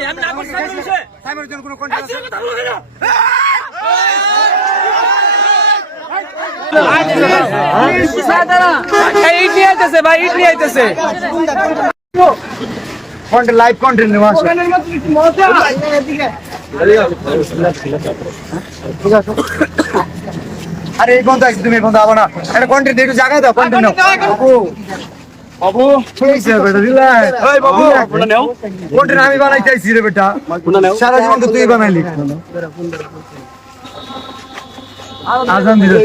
বলি আমি না করছি সাইমনের বিষয়ে। সাইমনের জন্য কোনো কন্টেন্ট আজকে কথা বলব না? ইট নিয়ে আইতেছে ভাই ইট নিয়ে আইতেছে কন্টেন্ট লাইভ কন্টেন্ট নেওয়া আছে ঠিক আছে আরে এই বন্ধু তুমি এই বন্ধু আবার না। একটা কন্টেন্ট একটু জায়গায় দাও কন্টেন্ট নাও। বাবু। বাবু। আমি বানাইতে রে বেটা। সারা জীবন তো তুই বানাইলি আজান দিলে।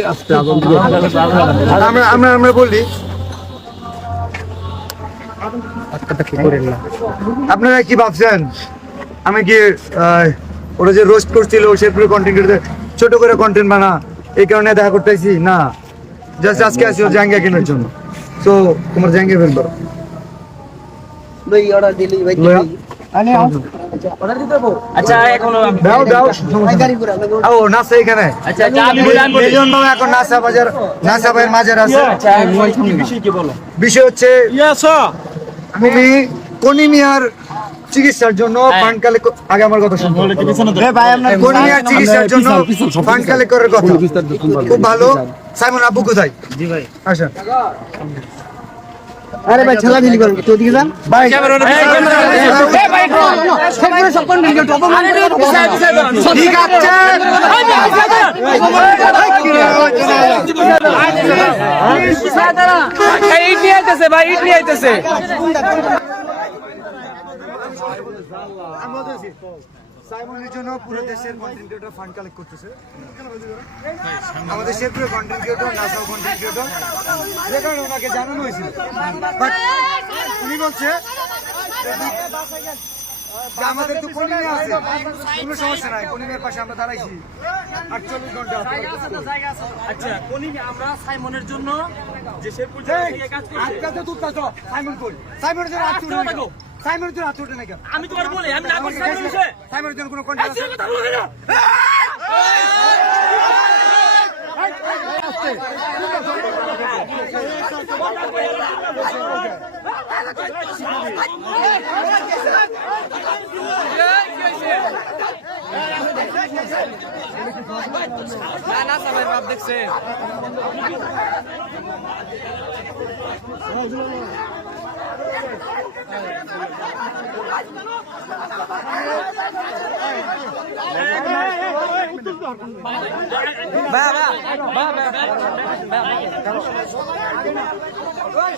আমরা আমরা আমরা বলি। আপনারা কি ভাবছেন? আমি কি ওরা যে রোস্ট করছিল শেরপুরে কন্টেন্ট করতে ছোট করে কন্টেন্ট বানা এই কারণে দেখা করতেছি? না। জাস্ট আজকে আসি ওর জাঙ্গা কেনার জন্য। তো তোমার অর্ডার দিতে লয়া। আচ্ছা এখন দাও দাও ও নাচে এখানে। আচ্ছা আচ্ছা মিলিয়ন বাবা এখন নাসা বাজার নাসা ভাইয়ের মাঝে আছে। আচ্ছা বিষয় কি বলো। বিষয় হচ্ছে তুমি কনিমিয়ার চিকিৎসার জন্য ফান্ড কালেক্ট আগে আমার কথা শুনুন। কনিমিয়ার চিকিৎসার জন্য ফান্ড কালেক্ট করার কথা। খুব ভালো। সাইমন আব্বু কোথায়? জি ভাই। আসেন। আরে ভাই ছেলা দিলি করবি তো দিকে যান। ভাই ঠিক আছে। ইট নিয়ে আইতেছে ভাই ইট নিয়ে আইতেছে। সাইমনের জন্য পুরো দেশের কন্টেন্ট ক্রিয়েটর ফান্ড কালেক্ট করতেছে। আমাদের শেরপুরে কন্টেন্ট ক্রিয়েটর নাসাও কন্টেন্ট ক্রিয়েটর যে কারণে ওনাকে জানানো হয়েছিল। বাট উনি বলছে আমাদের তো কলিমে আছে কোনো সমস্যা নাই কলিমের পাশে আমরা দাঁড়াইছি। আটচল্লিশ ঘণ্টা আচ্ছা কোনি আমরা সাইমনের জন্য যে শেরপুর আজকে তো তুলতা তো সাইমন কই? সাইমনের জন্য নাকি সাইমনের জন্য হাত উঠে নাকি আমি তোমার বলি আমি না করছি সাইমনের বিষয়ে। সাইমনের জন্য কোনো কন্টেন্ট আছে? কথা বলব না। না না সবাই বাপ দেখছে।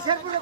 শেরপুরে